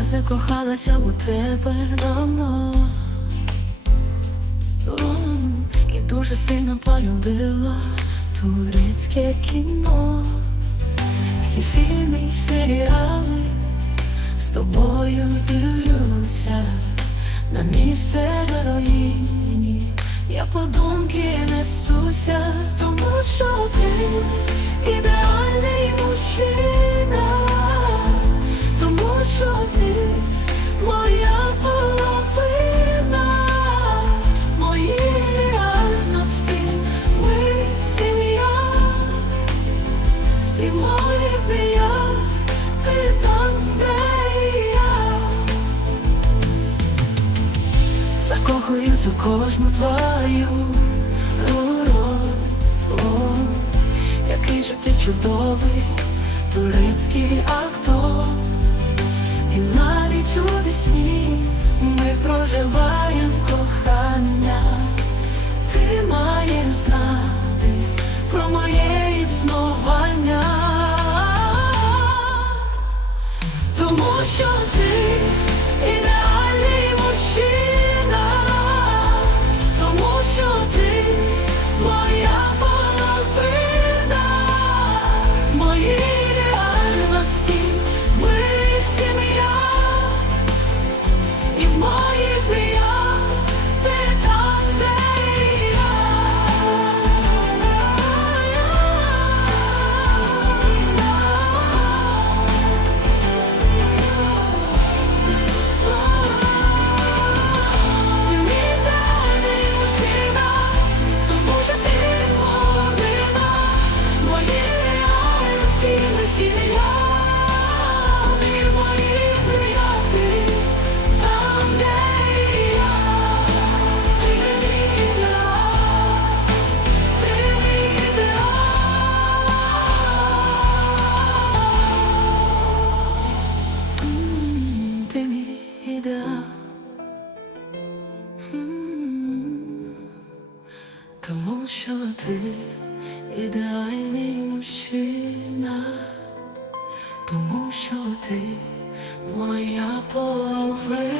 Я закохалася у тебе давно. І дуже сильно полюбила турецьке кіно. Всі фільми і серіали з тобою дивлюся на місце героїні. Я подумки несуся, тому що ти ідеальний мужчина, і мої мрія, там, де я. Закохуюсь у кожну твою роль, який же ти чудовий турецький актор, і навіть у вісні ми проживаємо кохання, ти маєш знати про моє існування, що ти ідеальний мужчина, Тому що ти ідеальний мужчина, тому що ти моя половина.